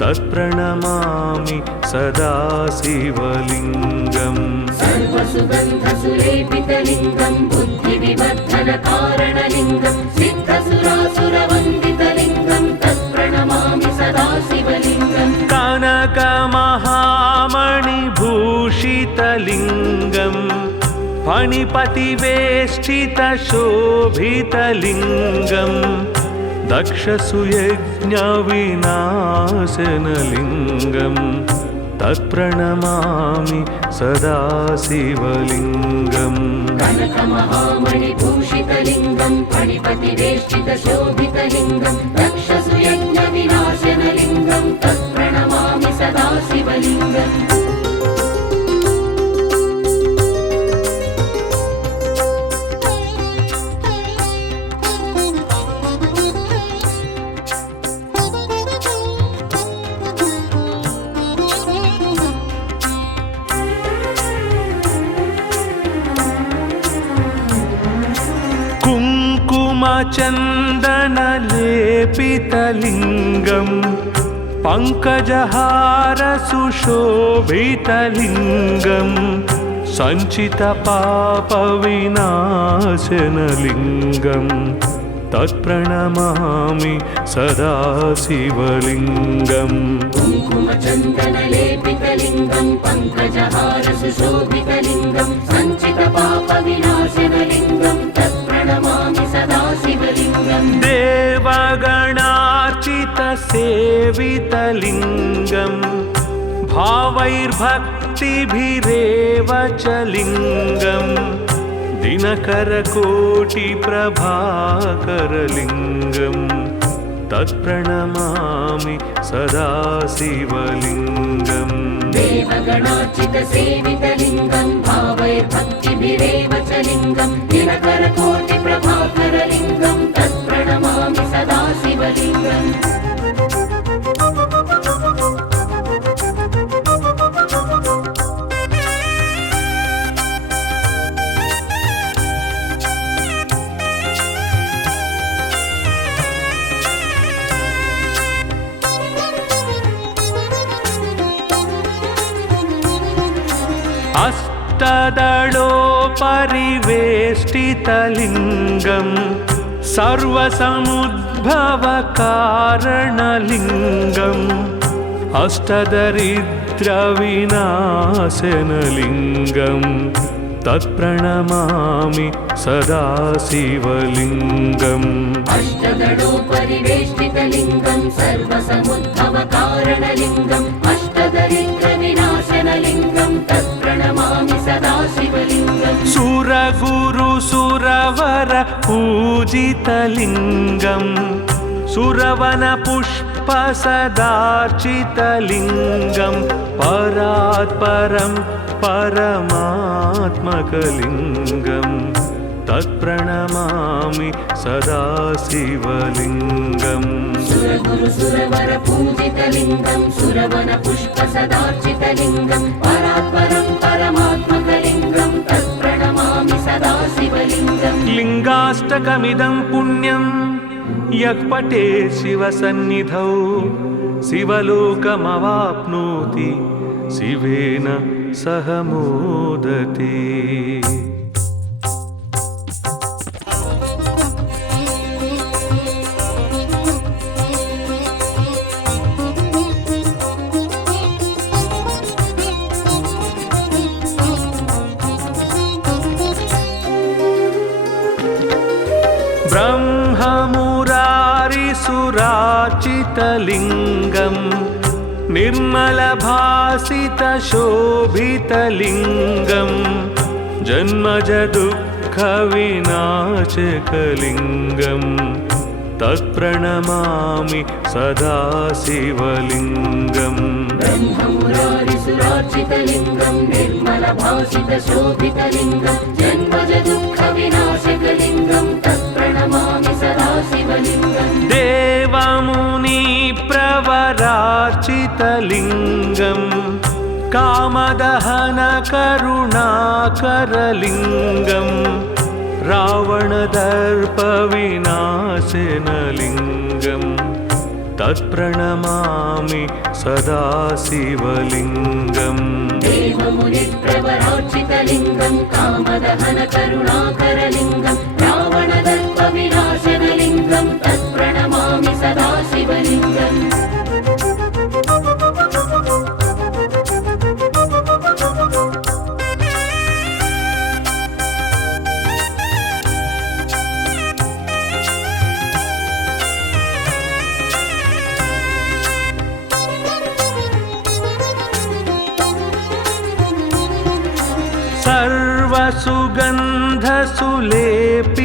तत्प्रणमामि सदा शिवलिङ्गम्। सर्वसुगन्धसुलेपितलिङ्गं बुद्धिविवर्धनकारणलिङ्गं सिद्धसुरासुरवन्दितलिङ्गं तत्प्रणमामि सदा शिवलिङ्गम्। कनकमहामणिभूषितलिङ्गम् फणिपतिवेष्टितशोभितलिङ्गम् दक्षसुयज्ञविनाशनलिङ्गम् तत्प्रणमामि सदा शिवलिङ्गम्। कनकमहामणिभूषितलिङ्गं फणिपतिवेष्टितशोभितलिङ्गं दक्षसुयज्ञविनाशनलिङ्गं तत्प्रणमामि सदा शिवलिङ्गम्। कुङ्कुमचन्दनलेपितलिङ्गम् पङ्कजहारसुशोभितलिङ्गम् सञ्चितपापविनाशनलिङ्गम् तत्प्रणमामि सदा शिवलिङ्गम्। कुङ्कुमचन्दनलेपितलिङ्गं पङ्कजहारसुशोभितलिङ्गं सञ्चितपापविनाशनलिङ्गं तत्प्रणमामि सदा शिवलिङ्गम्। देवगणार्चितसेवितलिङ्गम् भावैर्भक्तिभिरेव च लिङ्गम् दिनकरकोटिप्रभाकरलिङ्गम् तत्प्रणमामि सदा शिवलिङ्गम्। देवगणार्चितसेवितलिङ्गं भावैर्भक्तिभिरेव च लिङ्गं दिनकरकोटिप्रभाकरलिङ्गं तत्प्रणमामि सदा शिवलिङ्गम्। अष्टदलोपरिवेष्टितलिङ्गम् सर्वसमुद्भवकारणलिङ्गम् अष्टदरिद्रविनाशनलिङ्गम् तत्प्रणमामि सदा शिवलिङ्गम् अष्टदलोपरिवेष्टितलिङ्गं सर्वसमुद्भवकारणलिङ्गम् अष्टदरिद्रविनाशनलिङ्गं तत्प्रणमामि सदा शिवलिङ्गम् सुरगुरुसुरवर पूजितलिङ्गम् सुरवनपुष्पसदार्चितलिङ्गं परात्परं परमात्मकलिङ्गम् तत्प्रणमामि सदा शिवलिङ्गम् सुरगुरुसुरवरपूजितलिङ्गं सुरवनपुष्पसदार्चितलिङ्गं परात्परं परमात्मकलिङ्गं तत्प्रणमामि सदा शिवलिङ्गम् लिङ्गाष्टकमिदं पुण्यं यः पठेत् शिवसन्निधौ शिवलोकमवाप्नोति शिवेन सह मोदते। ब्रह्ममुरारिसुरार्चितलिङ्गं निर्मलभासितशोभितलिङ्गं जन्मजदुःखविनाशकलिङ्गं तत्प्रणमामि सदा शिवलिङ्गम् ब्रह्ममुरारिसुरार्चितलिङ्गं निर्मलभासितशोभितलिङ्गं जन्मजदुःखविनाशकलिङ्गं तत्प्रणमामि सदा शिवलिङ्गम् देवमुनिप्रवरार्चितलिङ्गं कामदहनकरुणाकरलिङ्गं रावणदर्पविनाशनलिङ्गं तत्प्रणमामि सदा शिवलिङ्गम् देवमुनिप्रवरार्चितलिङ्गं कामदहनकरुणाकरलिङ्गं रावणदर्पविनाशनलिङ्गं तत्प्रणमामि सदा शिवलिङ्गम्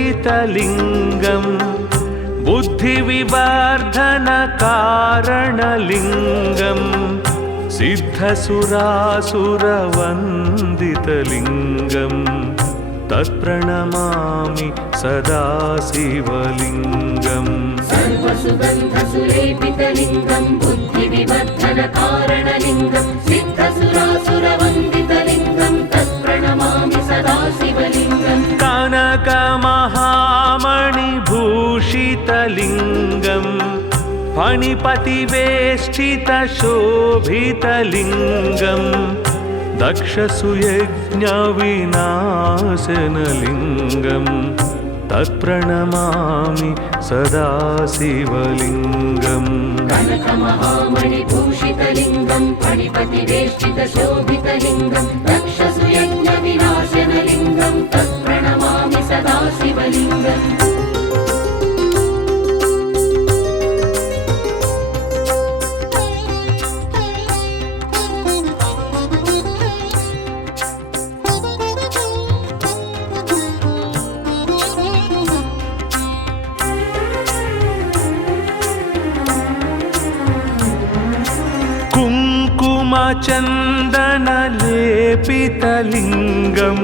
सर्वसुगन्धसुलेपितलिङ्गं बुद्धिविवर्धनकारणलिङ्गं सिद्धसुरासुरवन्दितलिङ्गं तत्प्रणमामि सदा शिवलिङ्गम् सर्वसुगन्धसुलेपितलिङ्गं बुद्धिविवर्धनकारणलिङ्गं सिद्धसुरासुरवन्दितलिङ्गं तत्प्रणमामि सदा शिवलिङ्गम् कनकमहामणिभूषितलिङ्गं फणिपतिवेष्टितशोभितलिङ्गं दक्षसुयज्ञविनाशनलिङ्गं तत्प्रणमामि सदा शिवलिङ्गम् कनकमहामणिभूषितलिङ्गं फणिपतिवेष्टितशोभितलिङ्गं दक्षसुयज्ञविनाशनलिङ्गं तत्प्रणमामि सदा शिवलिङ्गम् कुङ्कुमचन्दनलेपितलिङ्गं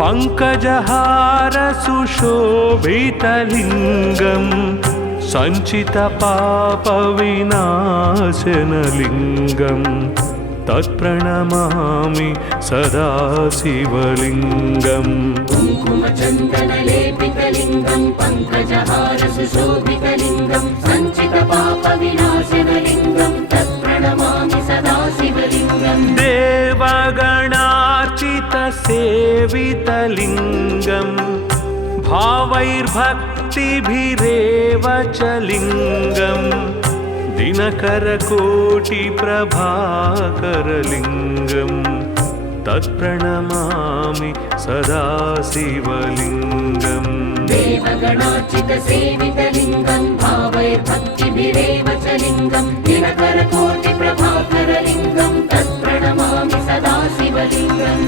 पङ्कजहारसुशोभितलिङ्गं सञ्चितपापविनाशनलिङ्गं तत्प्रणमामि सदा शिवलिङ्गम् कुङ्कुमचन्दनलेपितलिङ्गं पङ्कजहारसुशोभितलिङ्गं सञ्चितपापविनाशनलिङ्गं तत्प्रणमामि सदा शिवलिङ्गम् देवगणार्चितसेवितलिङ्गं भावैर्भक्तिभिरेव च लिङ्गं दिनकरकोटिप्रभाकरलिङ्गं तत्प्रणमामि सदा शिवलिङ्गम् देवगणार्चितसेवितलिङ्गं भावैर्भक्तिभिरेव च लिङ्गं दिनकरकोटिप्रभाकरलिङ्गं तत्प्रणमामि सदा शिवलिङ्गम्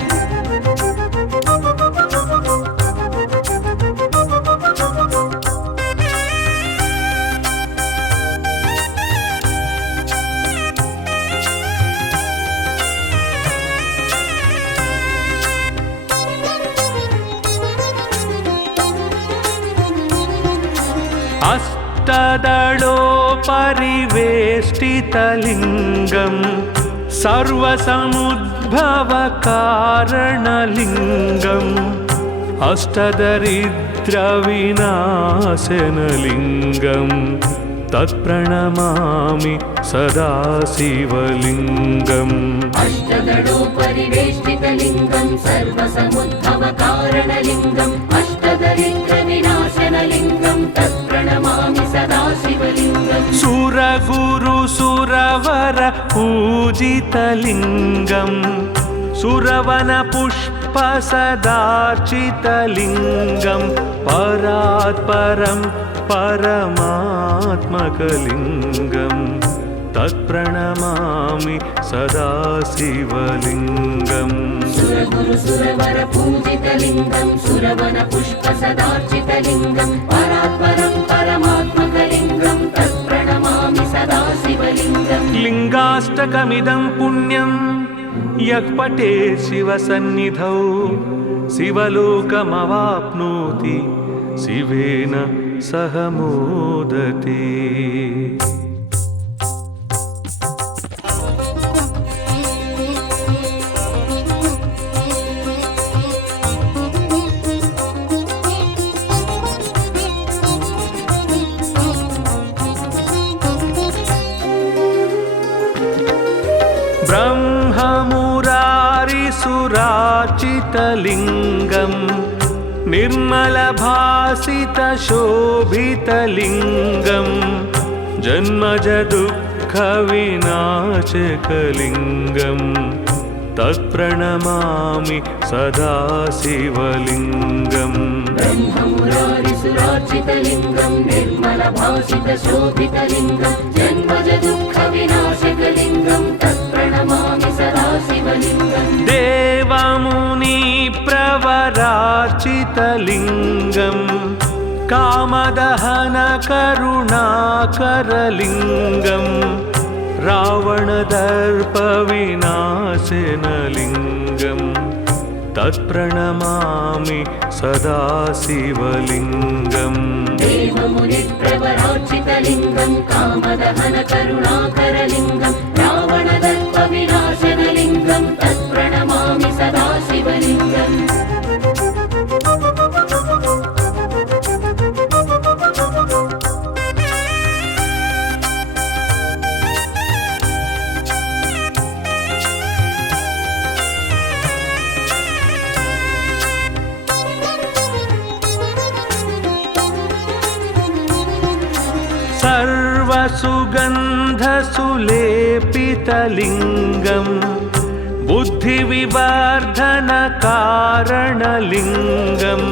अष्टदलोपरिवेष्टितलिङ्गं सर्वसमुद्भवकारणलिङ्गम् अष्टदरिद्रविनाशनलिङ्गं तत्प्रणमामि सदा शिवलिङ्गम् अष्टदलोपरिवेष्टितलिङ्गं सर्वसमुद्भवकारणलिङ्गम् अष्टदरिद्रविनाशनलिङ्गं तत्प्रणमामि सदा शिवलिङ्गम् सुरगुरुसुरवर पूजितलिङ्गं सुरवनपुष्पसदार्चितलिङ्गं परात्परं परमात्मकलिङ्गं तत्प्रणमामि सदा शिवलिङ्गम् सुरगुरुसुरवर पूजितलिङ्गं सुरवनपुष्पसदार्चितलिङ्गं परात्परं परमात्मकलिङ्गं तत्प्रणमामि सदा शिवलिङ्गम् लिङ्गाष्टकमिदं पुण्यं यः पठेत् शिवसन्निधौ शिवलोकमवाप्नोति शिवेन सह मोदते। ब्रह्ममुरारिसुरार्चितलिङ्गं निर्मलभासितशोभितलिङ्गं जन्मजदुःखविनाशकलिङ्गं तत्प्रणमामि सदा शिवलिङ्गम् ब्रह्ममुरारिसुरार्चितलिङ्गं निर्मलभासितशोभितलिङ्गं जन्मजदुःखविनाशकलिङ्गं तत्प्रणमामि सदा शिवलिङ्गम् देवमुनिप्रवरार्चितलिङ्गं कामदहनकरुणाकरलिङ्गं रावणदर्पविनाशनलिङ्गं तत्प्रणमामि सदा शिवलिङ्गम् देवमुनिप्रवरार्चितलिङ्गं कामदहनकरुणाकरलिङ्गं रावणदर्पविनाशनलिङ्गं तत्प्रणमामि सदा शिवलिङ्गम् सर्वसुगन्धसुलेपितलिङ्गं बुद्धिविवर्धनकारणलिङ्गं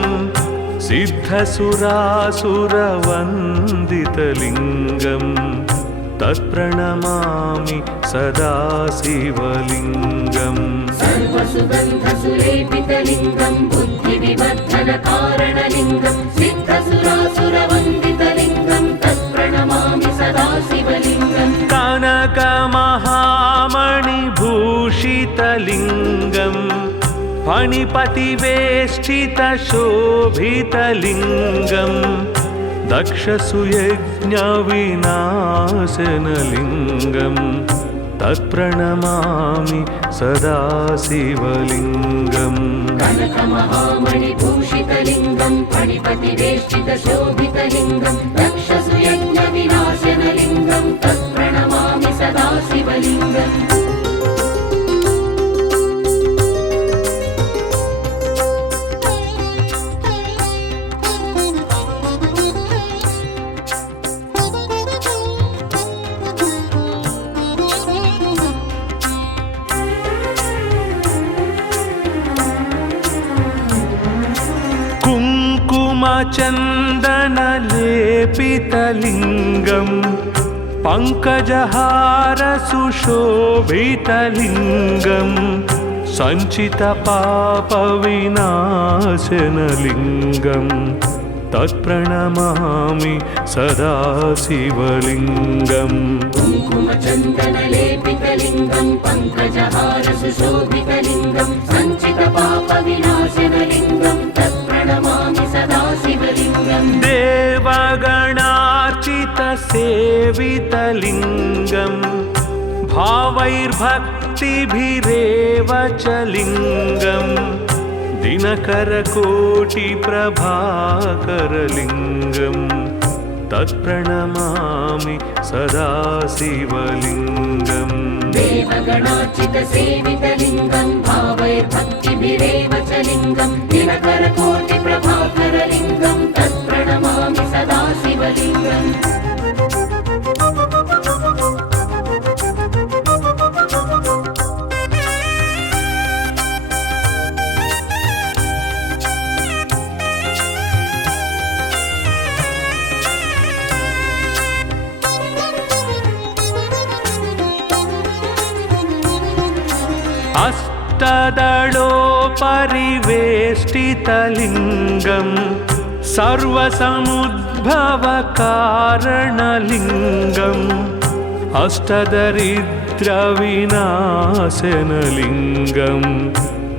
सिद्धसुरासुरवन्दितलिङ्गं तत्प्रणमामि सदा शिवलिङ्गम् सर्वसुगन्धसुलेपितलिङ्गं बुद्धिविवर्धनकारणलिङ्गं सिद्धसुरासुरवन्दितलिङ्गं तत्प्रणमामि सदा शिवलिङ्गम् कनकमहामणिभूषितलिङ्गं फणिपतिवेष्टितशोभितलिङ्गं दक्षसुयज्ञविनाशनलिङ्गं तत्प्रणमामि सदा शिवलिङ्गम् कनकमहामणिभूषितलिङ्गं फणिपतिवेष्टितशोभितलिङ्गं दक्षसुयज्ञविनाशनलिङ्गं तत्प्रणमामि सदा शिवलिङ्गम् कुङ्कुमचन्दनलेपितलिङ्गं पङ्कजहारसुशोभितलिङ्गं सञ्चितपापविनाशनलिङ्गं तत्प्रणमामि सदा शिवलिङ्गम् कुङ्कुमचन्दनलेपितलिङ्गं पङ्कजहारसुशोभितलिङ्गं सञ्चितपापविनाशनलिङ्गं तत्प्रणमामि सदा शिवलिङ्गम् देवगणार्चितसेवितलिङ्गं भावैर्भक्तिभिरेव च लिङ्गं दिनकरकोटिप्रभाकरलिङ्गं तत्प्रणमामि सदा शिवलिङ्गम् देवगणार्चितसेवितलिङ्गं भावैर्भक्तिभिरेव च लिङ्गं दिनकरकोटिप्रभाकरलिङ्गं तत्प्रणमामि सदा शिवलिङ्गम् अष्टदलोपरिवेष्टितलिङ्गं सर्वसमुद्भवकारणलिङ्गम् अष्टदरिद्रविनाशनलिङ्गं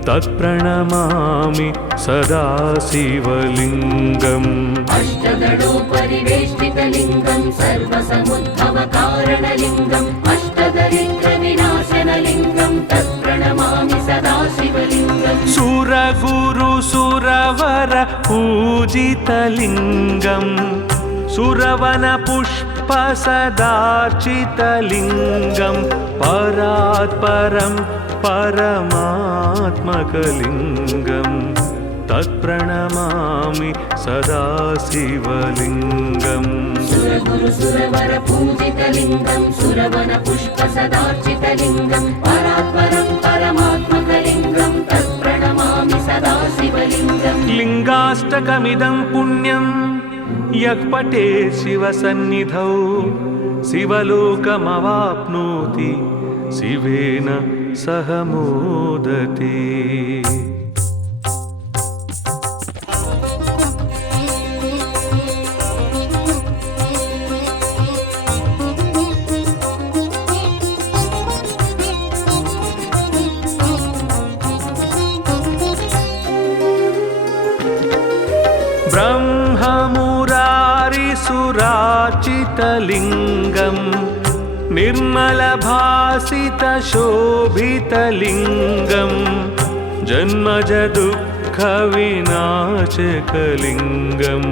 तत्प्रणमामि सदा शिवलिङ्गम् अष्टदलोपरिवेष्टितलिङ्गं सर्वसमुद्भवकारणलिङ्गम् अष्टदरिद्रविनाशनलिङ्गं तत्प्रणमामि सदा शिवलिङ्गम् सुरगुरुसुरवर पूजितलिङ्गं सुरवनपुष्पसदार्चितलिङ्गं परात्परं परमात्मकलिङ्गं तत्प्रणमामि सदा शिवलिङ्गम् सुरगुरुसुरवर पूजितलिङ्गं सुरवनपुष्पसदार्चितलिङ्गं परात्परं परमात्मकलिङ्गं तत्प्रणमामि सदा शिवलिङ्गम् लिङ्गाष्टकमिदं पुण्यं यः पठेत् शिवसन्निधौ शिवलोकमवाप्नोति शिवेन सह मोदते। ब्रह्ममुरारिसुरार्चितलिङ्गं निर्मलभासितशोभितलिङ्गं जन्मजदुःखविनाशकलिङ्गं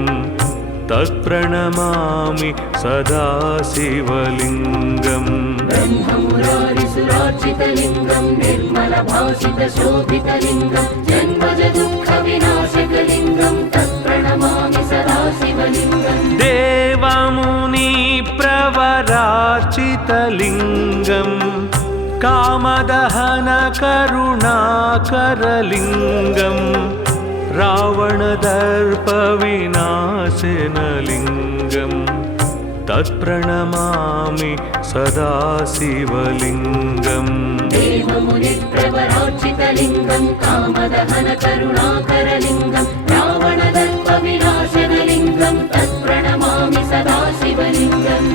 तत्प्रणमामि सदा शिवलिङ्गम् ब्रह्ममुरारिसुरार्चितलिङ्गं निर्मलभासितशोभितलिङ्गं जन्मजदुःखविनाशकलिङ्गं तत्प्रणमामि सदा शिवलिङ्गम् देवमुनिप्रवरार्चितलिङ्गं कामदहनकरुणाकरलिङ्गं रावणदर्पविनाशनलिङ्गं तत्प्रणमामि सदा शिवलिङ्गम् देवमुनिप्रवरार्चितलिङ्गं कामदहनकरुणाकरलिङ्गं रावणदर्पविनाशनलिङ्गं तत्प्रणमामि सदा शिवलिङ्गम्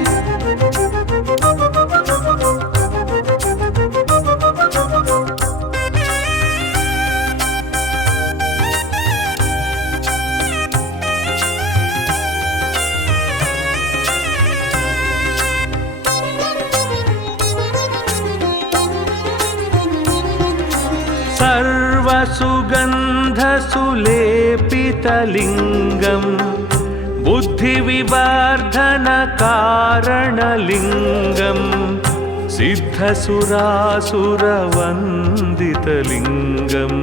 सर्वसुगन्धसुलेपितलिङ्गं बुद्धिविवर्धनकारणलिङ्गं सिद्धसुरासुरवन्दितलिङ्गं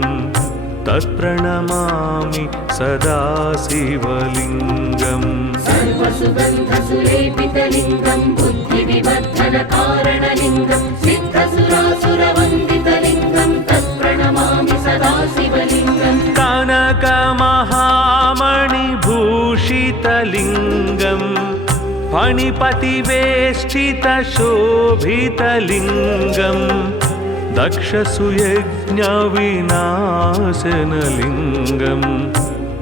तत्प्रणमामि सदा शिवलिङ्गम् सर्वसुगन्धसुलेपितलिङ्गं बुद्धिविवर्धनकारणलिङ्गं सिद्धसुरासुरवन्दितलिङ्गं तत्प्रणमामि सदा शिवलिङ्गम् कनकमहामणिभूषितलिङ्गं मणिपतिवेष्टितशोभितलिङ्गं दक्षसुयज्ञविनाशनलिङ्गं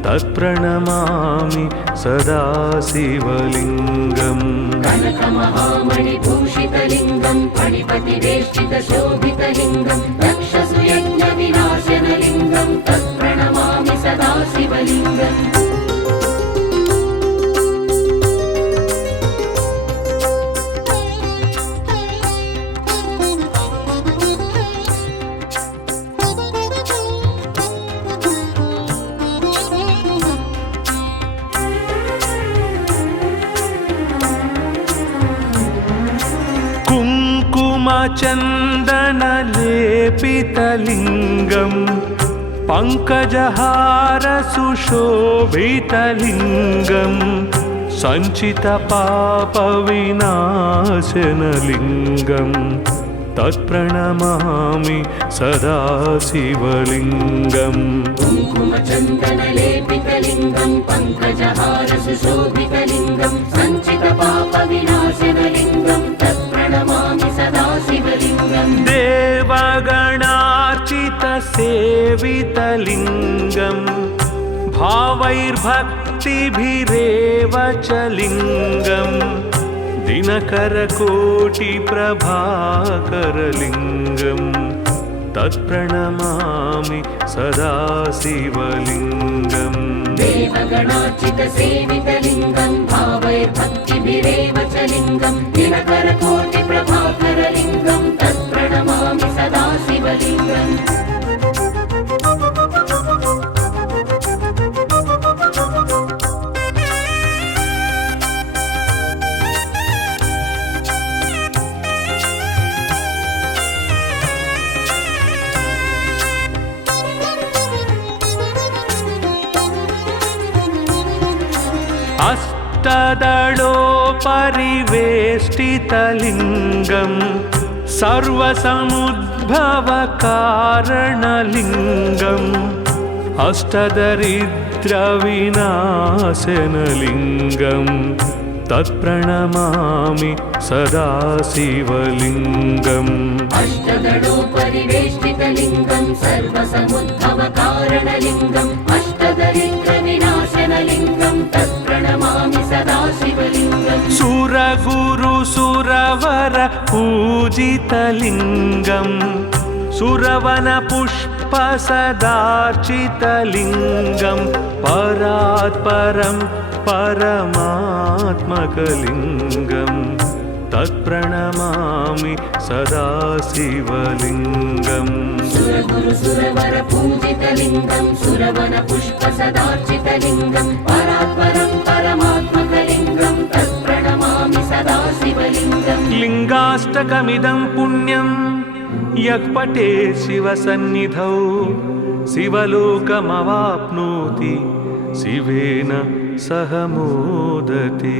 तत्प्रणमामि सदा शिवलिङ्गम् कनकमहामणिभूषितलिङ्गं मणिपतिवेष्टितशोभितलिङ्गं दक्षसुयज्ञविनाशनलिङ्गं तत्प्रणमामि सदा शिवलिङ्गम् कुङ्कुमचन्दनलेपितलिङ्गं पङ्कजहारसुशोभितलिङ्गं सञ्चितपापविनाशनलिङ्गं तत्प्रणमामि सदा शिवलिङ्गम् कुङ्कुमचन्दनलेपितलिङ्गं पङ्कजहारसुशोभितलिङ्गं सञ्चितपापविनाशनलिङ्गं तत्प्रणमामि सदा शिवलिङ्गम् देवगणार्चितसेवितलिङ्गं भावैर्भक्तिभिरेव च लिङ्गं दिनकरकोटिप्रभाकरलिङ्गं तत्प्रणमामि सदा शिवलिङ्गम् देवगणार्चितसेवितलिङ्गं भावैर्भक्तिभिरेव च लिङ्गं दिनकरकोटिप्रभाकरलिङ्गं तत्प्रणमामि सदा शिवलिङ्गम् अष्टदलोपरिवेष्टितलिङ्गं सर्वसमुद्भवकारणलिङ्गम् अष्टदरिद्रविनाशनलिङ्गं तत्प्रणमामि सदा शिवलिङ्गम् अष्टदलोपरिवेष्टितलिङ्गं सर्वसमुद्भवकारणलिङ्गम् अष्टदरिद्रविनाशनलिङ्गं तत्प्रणमामि सदा शिवलिङ्गम् सुरगुरुसुरवर पूजितलिङ्गं सुरवनपुष्पसदार्चितलिङ्गं परात्परं परमात्मकलिङ्गं तत्प्रणमामि सदा शिवलिङ्गम् सुरगुरुसुरवर पूजितलिङ्गं सुरवनपुष्पसदार्चितलिङ्गं परात्परं परमात्मकलिङ्गं तत्प्रणमामि सदा शिवलिङ्गम् लिङ्गाष्टकमिदं पुण्यं यः पठेत् शिवसन्निधौ शिवलोकमवाप्नोति शिवेन सह मोदते।